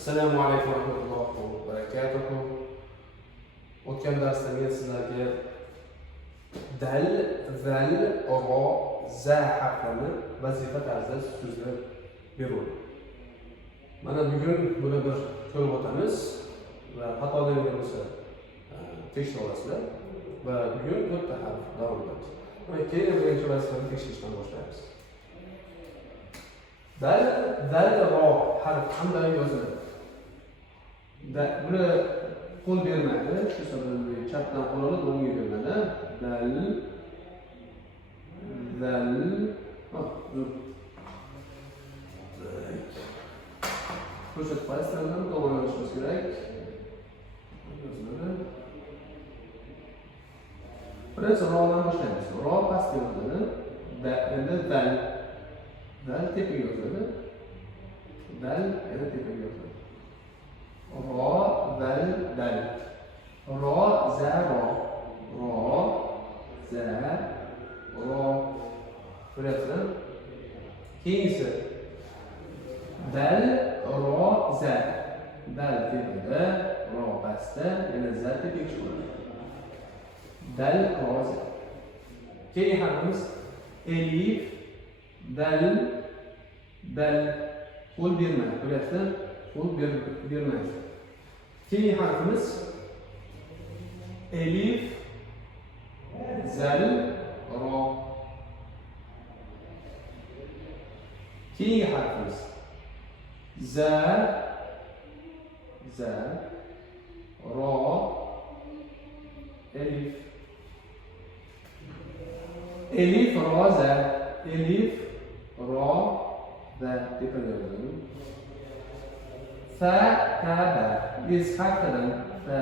assalomu alaykum va rahmatullohi va barakatuh o'tgan darsda men sizlarga dal val ro za harflarini vazifa tarzida so'zlab beruvdim. Mana bugun buni bir ko'rib o'tamiz va xatolarga bo'lsa e, tekshirib olasizlar va bugun to'rtta harf davom etamiz va keyin birinchi vazifani tekshirishdan boshlaymiz. Dal dal ro harf qanday yoziladi da, buni qo'l bermaydi shu sababli chapdan qo'l olib o'ngga bermadi dal dal ko'rsatib qo'yasizlarmi tomonlashimiz kerak birinchi rodan boshlaymiz ro pastga yoziladi endi dal dal tepaga yoziladi dal yana tepaga yoziladi ro dal dal ro za ro ro za ro ko'ryapsizlar keyingisi dal ro za dal tepada ro pastda yana za tepaga chiqadi dal ro za keyin harfimiz elif dal dal qo'l bermaydi ko'ryapsizlar qo'l ber bermaydi keyin harfimiz elif zal ro keyingi harfimiz za za ro elif. Elif ro za elif ro za tepaga yoziladi fa ta ba iz harfidan fa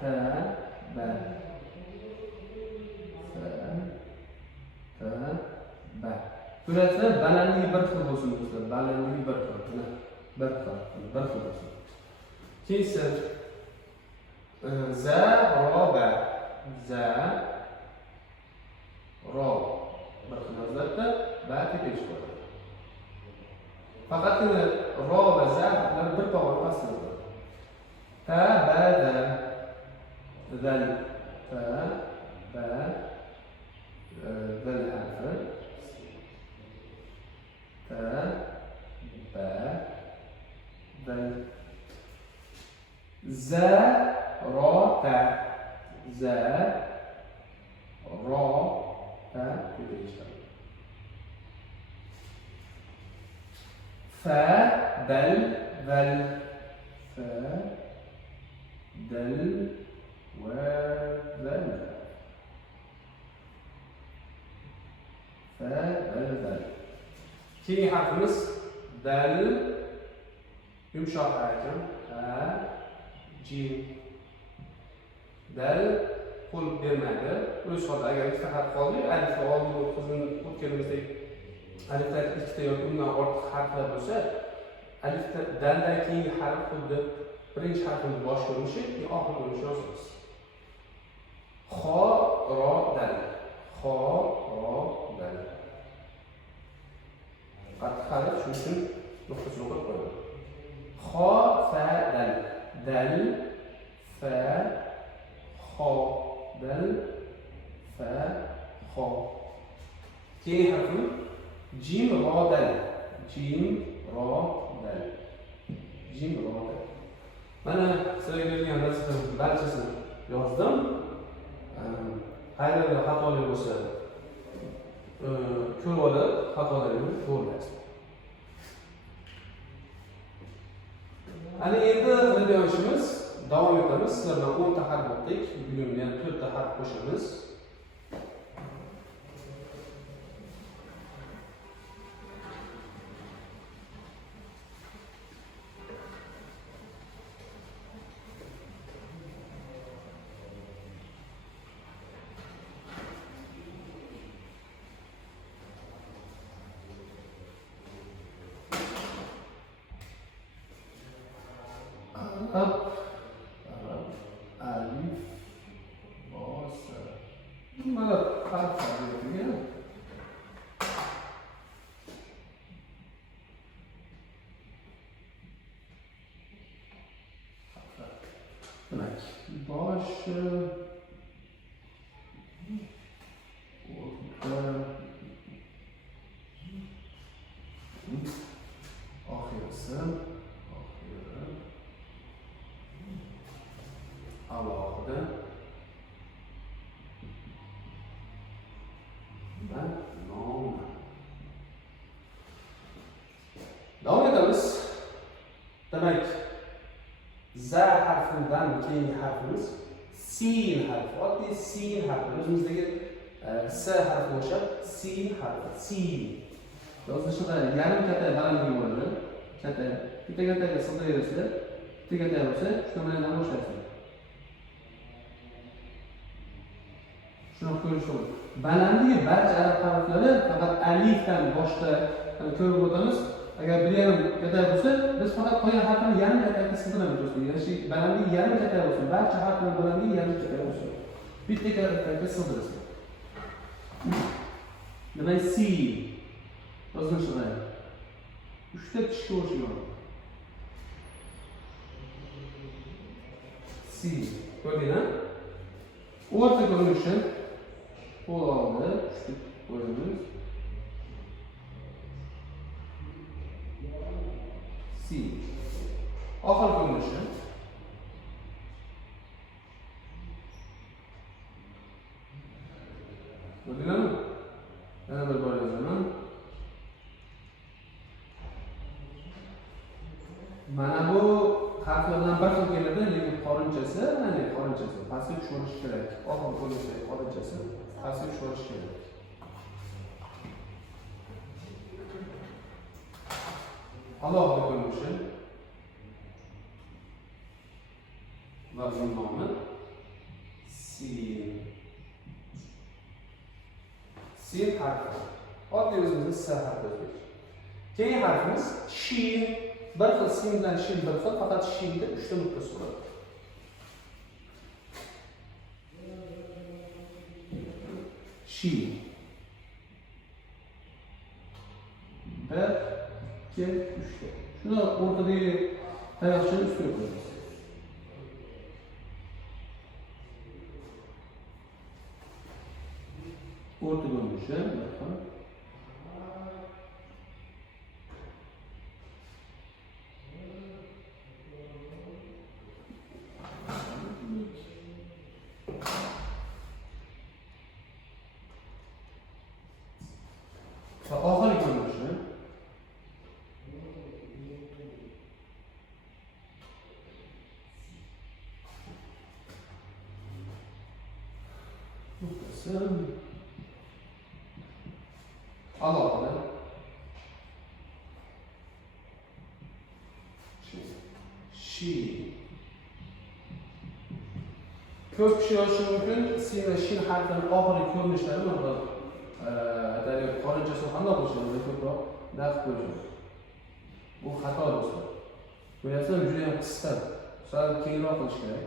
ta ba fa ta ba ko'rasizlar balandligi bir xil bo'lsin do'stlar balandligi bir xil mana bir xil bir xil bo'lsin keyingi za ro ba za ro bir xil yoziladi ba tepaga chiqadi faqatgina ro va za harflari bir pog'ona pastda yoziladi ta ba da zal ta ba e, zal harfi ta ba zal za ro ta za ro ta tepaga chiqadi fa dal val fa dal va val fa dal val keyingi harfimiz dal yumshoq harakam ha jim dal qo'l bermaydi o'z holida agar ikkita harf qoldi alifni oldin o'tkazib o'tganimizdek alifda ikkita yoki undan ortiq harflar bo'lsa alifda daldan keyingi harf xuddi birinchi harfini bosh ko'rinishi keyin oxir ko'rinishi yozamiz xo ro dal xo ro dal qattiq harf shuning uchun nuqtasini qo'yib qo'yaman xo fa dal dal fa xo dal fa xo keyingi harfimiz Jim ro dal. Jim ro dal. Jim ro dal. Mana sizlarga bergan vazifalarning barchasini yozdim. Qayerda xatolik bo'lsa, ko'rib olib xatolarimni to'g'rilaysiz. Ana endi qiladigan ishimiz davom etamiz. Sizlar bilan 10 ta harf o'tdik. Bugun yana 4 ta harf qo'shamiz. Arab, Arab, Alif, Ba, Sa, boshi o'rta oxirisi oxiri alohida va nomi davom etamiz demak za harfidan keyingi harfimiz sin harfi oddiy sin harfi o'zimizdagi e, s harfi o'xshab sin harfi sin yozilishida yarim katta balandligi bo'ladi katta bitta kattaga sig'diraverasizlar bitta katta bo'lsa shu bilan boshlaysiz shunaqa ko'rish mumkin balandligi barcha arab harflari faqat alifdan boshqa hani ko'rib o'tamiz agar bir yarim katta bo'lsa biz faqat qolgan harflarni yarim kattaga sig'diramiz do'stlar. Ya'ni shu balandligi yarim katta bo'lsin barcha harflar balandligi yarim katta bo'lsin. Bitta kattaga sig'dirasiz demak si yozilishida uchta tishga o'xshagan si ko'rdinglar o'rta ko'rinishi. Qo'l oldi uchta qo'yamiz si oxir ko'rinishi ko'rdinglarmi yana bir bor yozaman mana bu harflardan bir xil keladi lekin qorinchasi mana qorinchasi pastga tushirish kerak. Oxir ko'rinishi qorinchasi pastga tushirish kerak. Alohida ko'rinishi va uning nomi sin sin harfi. Oddiy o'zimizni s harfi o'zbekcha keyingi harfimiz shin bir xil sin bilan shin bir xil faqat shinda uchta nuqtasi bor shin bir ikki uchta shuni o'rtadagi tayoqchani ustiga qo'yamiz bir xil va oxirgi ko'rinishi shi ko'p kishi yozishi mumkin. Sin va shin harfini oxirgi ko'rinishlari mana bu aytaylik qorinchasi qandoq bo'lishi mumkin ko'proq naqd qo'yish bu xato do'stlar ko'ryapsizmi juda yam qisqa. Sal kengroq qilish kerak.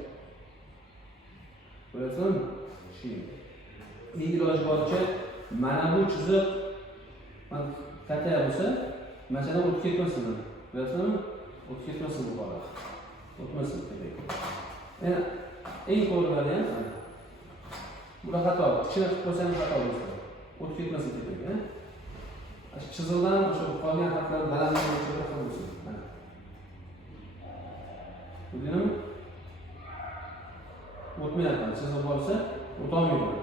Ko'ryapsizmi shin. İloji boricha mana bu chiziq mana katta bo'lsa masalan o'tib ketmasin. Ko'ryapsizmi o'tib ketmasin bu bola yana eng qo'rqadi ham mana bular xato kichkina qilib qo'ysangiz xato bo'lsa o'tib ketmasin tepaga shu chiziqdan o'sha qolgan harflar balandligi bo'yicha bir xil bo'lsin mana ko'rdinglarmi o'tmayapman chiziq bo'lsa o'tolmayman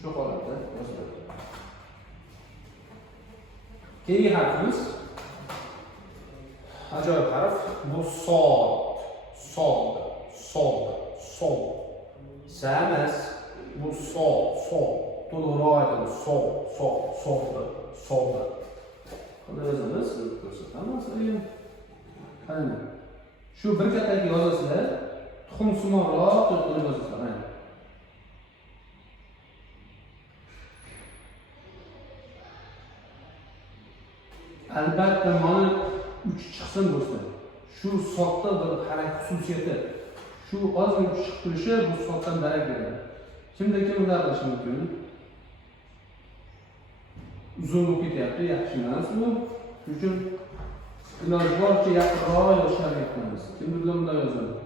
shu holatda yoziladi keyingi harfimiz ajoyib harf bu sod sod sod sa emas bu sod sod to'liqroq aytamiz sod sod sodda sodda qanday yozamiz ko'rsatamiz qarang shu bir kattaki yozasizlar tuxumsimoqroq qilib yozasizlar mana albatta mana uch chiqsin do'stlar shu sodda bir xarakter xususiyati shu ozgina uch chiqib bu soddan darak beradi kimda kim ular qilishi mumkin uzun bo'lib ketyapti yaxshi emas bu shuning uchun iloji boricha yaqinroq yozishga harakat qilamiz kimdir bilan bunday yozadi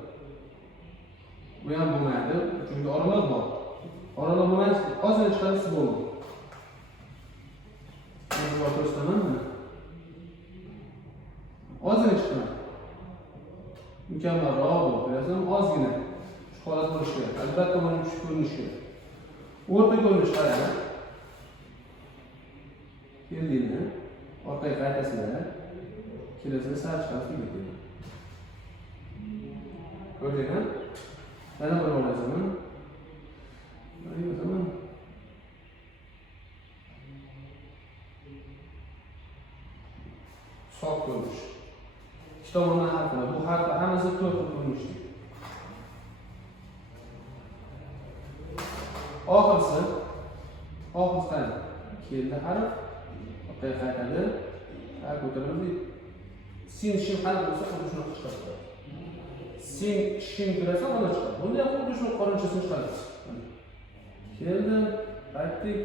Bu ham bo'lmaydi. Chunki oralar bor. Oralar bo'lmaydi. Ozgina chiqarsa bo'ldi. Mana. Ozgina chiqaman. Mukammalroq bo'lib qo'yasam, ozgina. Shu holat bo'lishi kerak. Albatta mana shu ko'rinish kerak. O'rta ko'rinish qarang. Keldingmi? Orqaga qaytasizlar. Kelasizlar sal chiqasiz ketadi. Ko'rdingmi? Yana bir o'ynasaman. Ikki tomondan. Bu harflar hammasi to'rt xil ko'rinishda. Oxirisi. Oxirisi qani? Keldi harf. Orqaga qaytadi. Ha, ko'taramiz. Sin shin qanaqa bo'lsa, xuddi shunaqa chiqadi. Sin shin kirasa mana chiqadi. Bunda ham xuddi shu qorinchasini chiqaramiz. Keldi, qaytdik.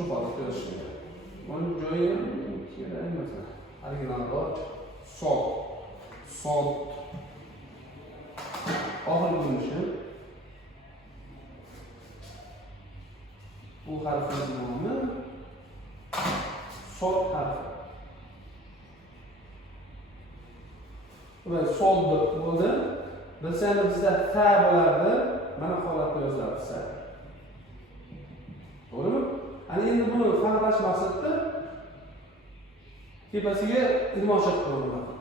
Shu holatda yozish kerak. Buni joyi kerak emas. Originalroq sod. Sod. Oxirgi bo'linishi. Bu harfning nomi sod harfi. Va sod bo'ldi. Bilsangiz bizda ta bo'lardi. Mana holatda yoziladi. To'g'rimi? Ana endi buni farqlash maqsadida tepasiga ilmoshaq qo'yiladi.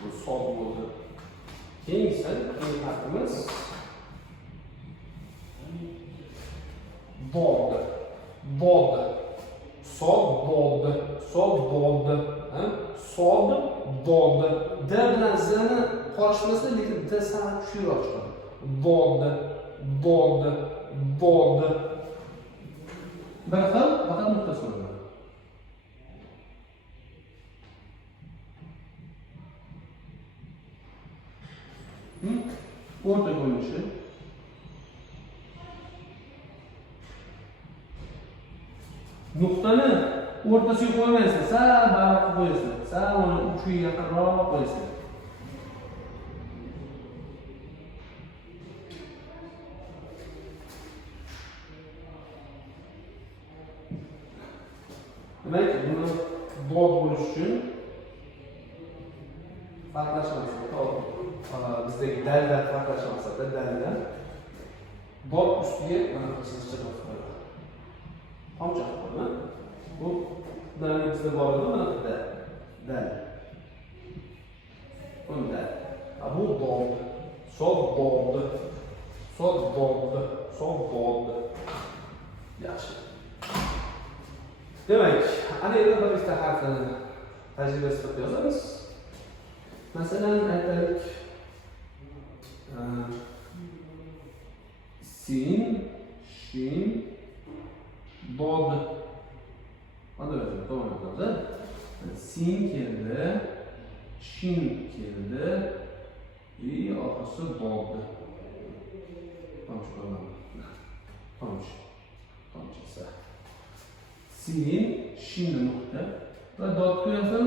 Bu sod bo'ldi. Keyingisi, keyingi harfimiz. Bod. Sod bod. Sod bod. Ha? Sod bod. D bilan zni qorishmasdan lekin D sal kuchliroq chiqadi. Bod. Bod. Bod. Bir xil faqat nuqta so'radi. O'rta ko'rinishi. Nuqtani o'rtasiga qo'ymaysiz, sal baroqqa qo'yasiz. Sal uni uchiga yaqinroq qo'yasiz. Demak, buni bod bo'lish uchun farqlash bizdagi dalda farqlash maqsadida dalda bod ustiga mana qilishcha bosib qo'yiladi. Tomchi qo'yma. Bu dalni bizda bor edi, mana bitta dal. Bunda. A bu bod. Sol bod. Sol bod. Sol bod. Yaxshi. Demek, ana endi bir ikkita harfni tajriba sifatida yozamiz. Masalan, aytaylik, sin, shin, bod. Mana yozamiz, to'g'ri yozamiz. Sin keldi, shin keldi, и oxirisi bod. Tomchi qo'yamiz. Tomchi. Tomchi esa. Sin, shinni nuqta va dot qo'yasam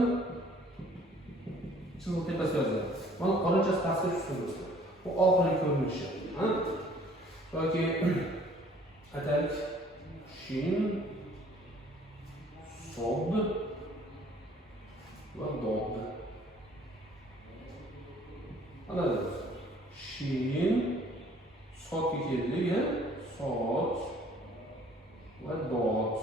chiziq tepasiga yoziladi. Mana qorinchasi pastga tushsin. Bu oxirgi ko'rinishi. Yoki aytaylik shin, sob va dod. Mana shin, sotga keldi, ya, sot va dod.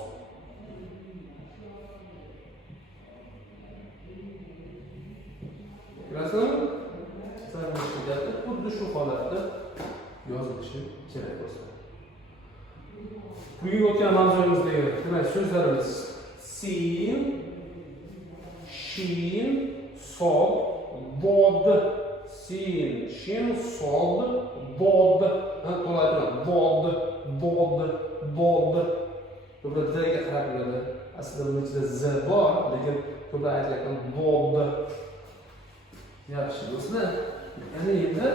Rasm sarg'ayishida xuddi shu holatda yozilishi kerak bo'lsa. Bugungi o'tgan mavzumuzdagi demak so'zlarimiz sin, shin, sob, bod, sin, shin, sob, bod. Ha, to'g'ri aytaman. Bod, bod, bod. Ko'plar D-ga qarab yuradi. Aslida buni ichida Z bor, lekin ko'plar aytayotgan bod. Yaxshi do'stlar, yana endi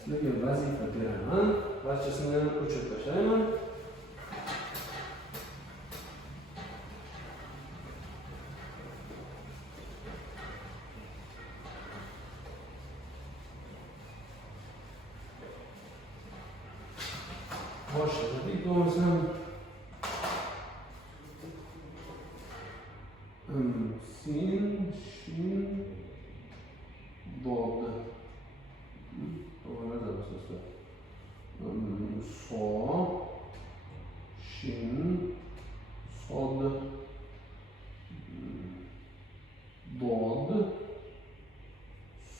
sizlarga vazifa beraman. Barchasini o'chirib tashlayman. boshladik bo'lmasam Hmm, sin shin bo'ldi Hmm, to'g'ri yozamiz do'stlar Hmm, so shin sod Hmm, bod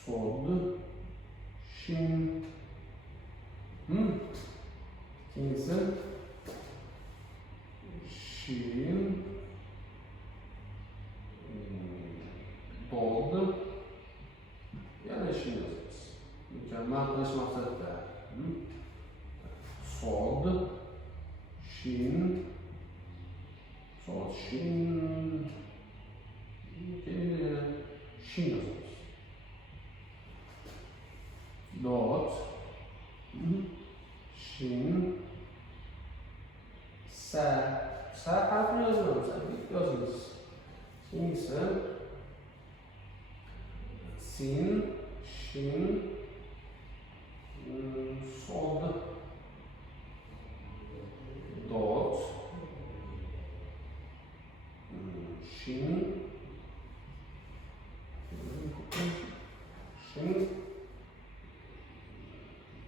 sod shin Hmm. İkincisi Şirin Doldu Yani şirin yazarız. Arkadaşım da. Sod Şin Sod Şin Şin yazarız. Dot Şin Sa. Sa harfini. Sen ilk yazınız. İkincisi Sin. Şin Sod Dot. Şin Şin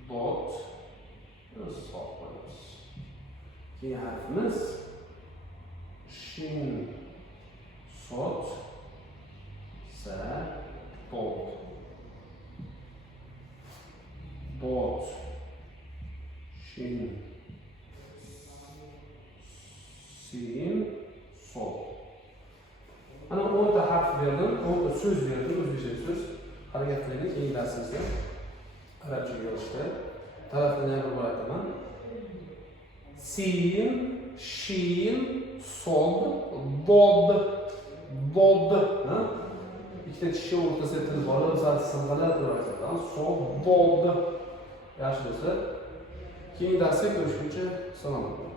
Dot. Sağlarız? İki harfimiz Şin Sot Sa Bot Bot Şin Sin Sot Ana 10 ta harf verdim, o söz verdim, o'zbekcha so'z. Harakat qilaylik keyingi darsimizda arabcha yozishda. Tarafdan yana bir bor aytaman. Sin, shin, sod, bod, bod. Ha? Ikkita tishi o'rtasida til bor, misol sing'alib turadi. Sod, bod. Yaxshi do'stlar. Keyingi darsga ko'rishguncha salom.